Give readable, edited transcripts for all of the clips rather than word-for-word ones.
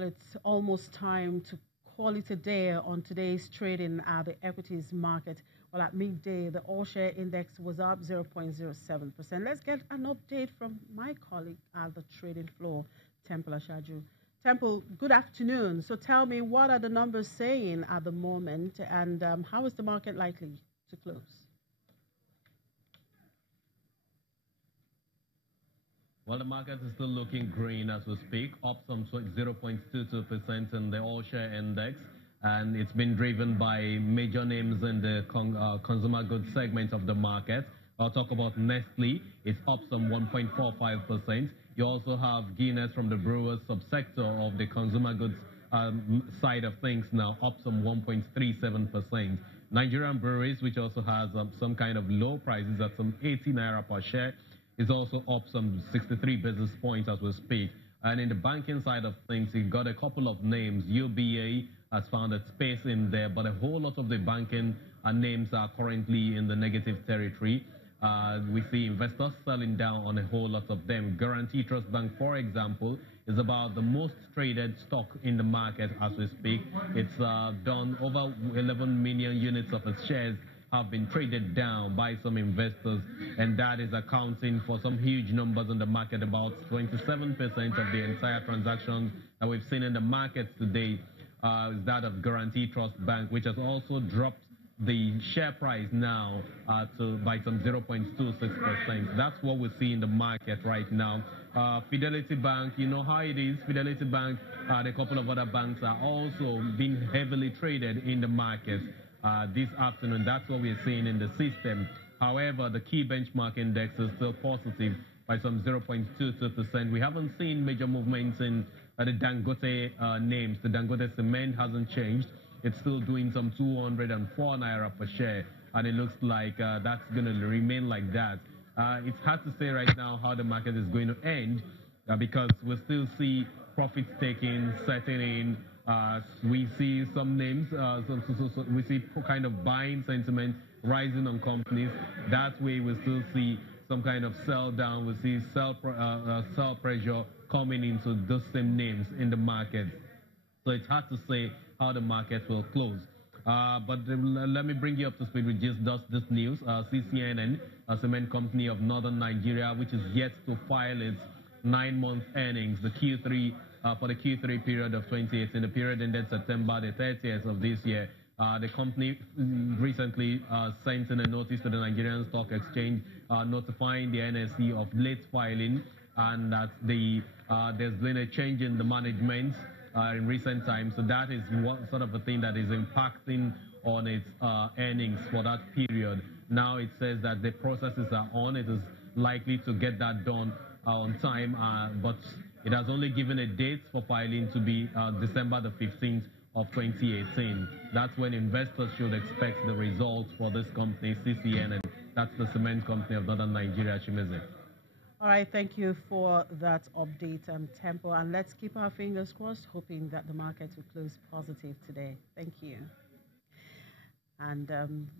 Well, it's almost time to call it a day on today's trading at the equities market. Well, at midday, the all-share index was up 0.07%. Let's get an update from my colleague at the trading floor, Temple Ashaju. Temple, good afternoon. So tell me, what are the numbers saying at the moment, and how is the market likely to close? Well, the market is still looking green as we speak, up some 0.22% in the all-share index, and it's been driven by major names in the consumer goods segment of the market. I'll talk about Nestle. It's up some 1.45%. You also have Guinness from the brewers subsector of the consumer goods side of things now, up some 1.37%. Nigerian breweries, which also has some kind of low prices at some 80 naira per share, is also up some 63 basis points as we speak. And in the banking side of things, you've got a couple of names. UBA has found a space in there, but a whole lot of the banking names are currently in the negative territory. We see investors selling down on a whole lot of them. Guarantee Trust Bank, for example, is about the most traded stock in the market as we speak. It's done over 11 million units of its shares have been traded down by some investors, and that is accounting for some huge numbers in the market. About 27% of the entire transactions that we've seen in the markets today is that of Guarantee Trust Bank, which has also dropped the share price now by some 0.26%. That's what we see in the market right now. Fidelity Bank, you know how it is. Fidelity Bank and a couple of other banks are also being heavily traded in the market this afternoon. That's what we're seeing in the system. However, the key benchmark index is still positive by some 0.22%. We haven't seen major movements in the Dangote names. The Dangote cement hasn't changed. It's still doing some 204 naira per share, and it looks like that's going to remain like that. It's hard to say right now how the market is going to end because we still see profit taking setting in. We see some names, we see kind of buying sentiment rising on companies. That way we still see some kind of sell down. We see sell pressure coming into those same names in the market. So it's hard to say how the market will close. But let me bring you up to speed with just this news. CCNN, a cement company of northern Nigeria, which is yet to file its 9-month earnings, the Q3 for the Q3 period of 2018, the period ended September the 30th of this year. The company recently sent in a notice to the Nigerian Stock Exchange notifying the NSE of late filing, and that there's been a change in the management in recent times. So that is what sort of a thing that is impacting on its earnings for that period. Now it says that the processes are on. It is likely to get that done on time, but it has only given a date for filing to be December the 15th of 2018. That's when investors should expect the results for this company, CCN, and that's the cement company of northern Nigeria, Chimeze. All right, thank you for that update, Tempo, and let's keep our fingers crossed, hoping that the market will close positive today. Thank you. And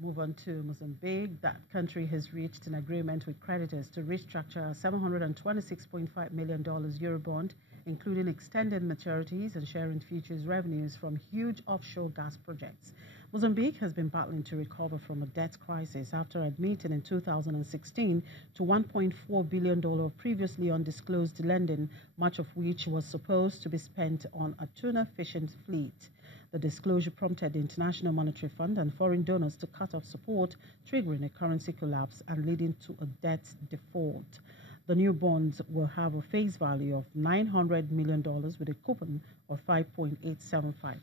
move on to Mozambique. That country has reached an agreement with creditors to restructure a $726.5 million Eurobond, including extended maturities and sharing futures revenues from huge offshore gas projects. Mozambique has been battling to recover from a debt crisis after admitting in 2016 to $1.4 billion of previously undisclosed lending, much of which was supposed to be spent on a tuna fishing fleet. The disclosure prompted the International Monetary Fund and foreign donors to cut off support, triggering a currency collapse and leading to a debt default. The new bonds will have a face value of $900 million with a coupon of 5.875%.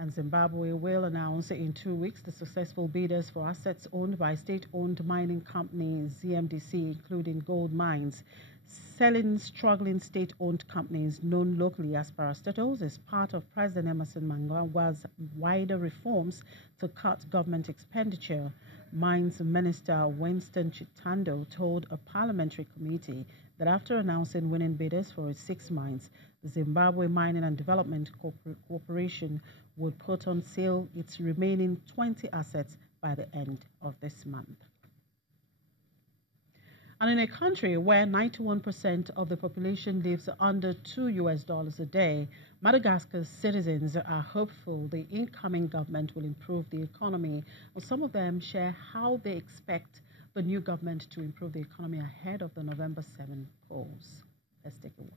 And Zimbabwe will announce in 2 weeks the successful bidders for assets owned by state-owned mining company ZMDC, including gold mines. Selling struggling state-owned companies known locally as parastatals is part of President Emerson Mnangagwa's wider reforms to cut government expenditure. Mines Minister Winston Chitando told a parliamentary committee that after announcing winning bidders for its 6 mines, the Zimbabwe Mining and Development Corporation would put on sale its remaining 20 assets by the end of this month. And in a country where 91% of the population lives under $2 a day, Madagascar's citizens are hopeful the incoming government will improve the economy. Well, some of them share how they expect the new government to improve the economy ahead of the November 7 polls. Let's take a watch.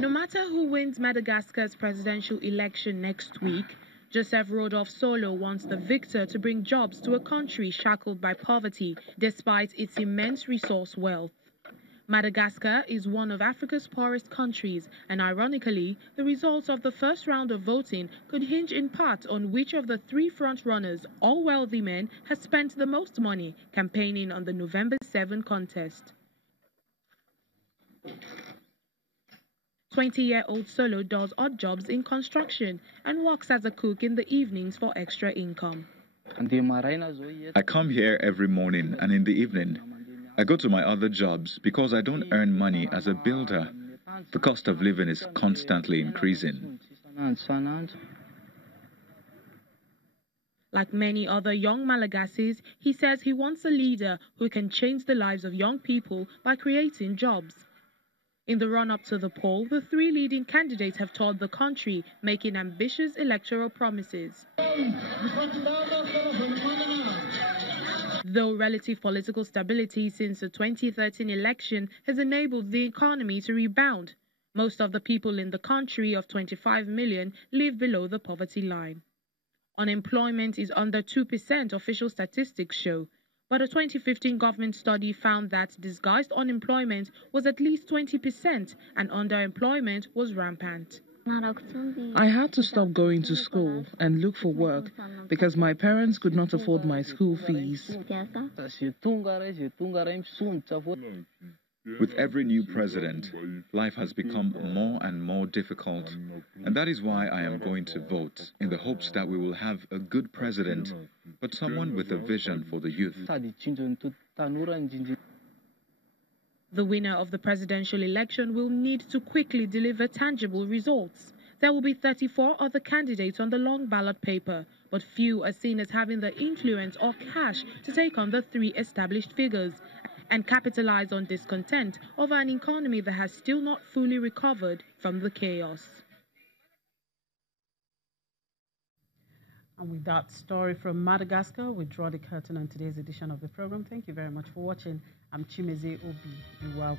No matter who wins Madagascar's presidential election next week, Joseph Rodolphe Solo wants the victor to bring jobs to a country shackled by poverty despite its immense resource wealth. Madagascar is one of Africa's poorest countries, and ironically, the results of the first round of voting could hinge in part on which of the three front-runners, all wealthy men, has spent the most money campaigning on the November 7 contest. 20-year-old Solo does odd jobs in construction and works as a cook in the evenings for extra income. I come here every morning and in the evening. I go to my other jobs because I don't earn money as a builder. The cost of living is constantly increasing. Like many other young Malagasies, he says he wants a leader who can change the lives of young people by creating jobs. In the run-up to the poll, the three leading candidates have toured the country, making ambitious electoral promises. Though relative political stability since the 2013 election has enabled the economy to rebound, most of the people in the country of 25 million live below the poverty line. Unemployment is under 2%, official statistics show. But a 2015 government study found that disguised unemployment was at least 20% and underemployment was rampant. I had to stop going to school and look for work because my parents could not afford my school fees. With every new president, life has become more and more difficult. And that is why I am going to vote, in the hopes that we will have a good president, but someone with a vision for the youth. The winner of the presidential election will need to quickly deliver tangible results. There will be 34 other candidates on the long ballot paper, but few are seen as having the influence or cash to take on the three established figures and capitalize on discontent over an economy that has still not fully recovered from the chaos. And with that story from Madagascar, we draw the curtain on today's edition of the program. Thank you very much for watching. I'm Chimeze Obi Iwago.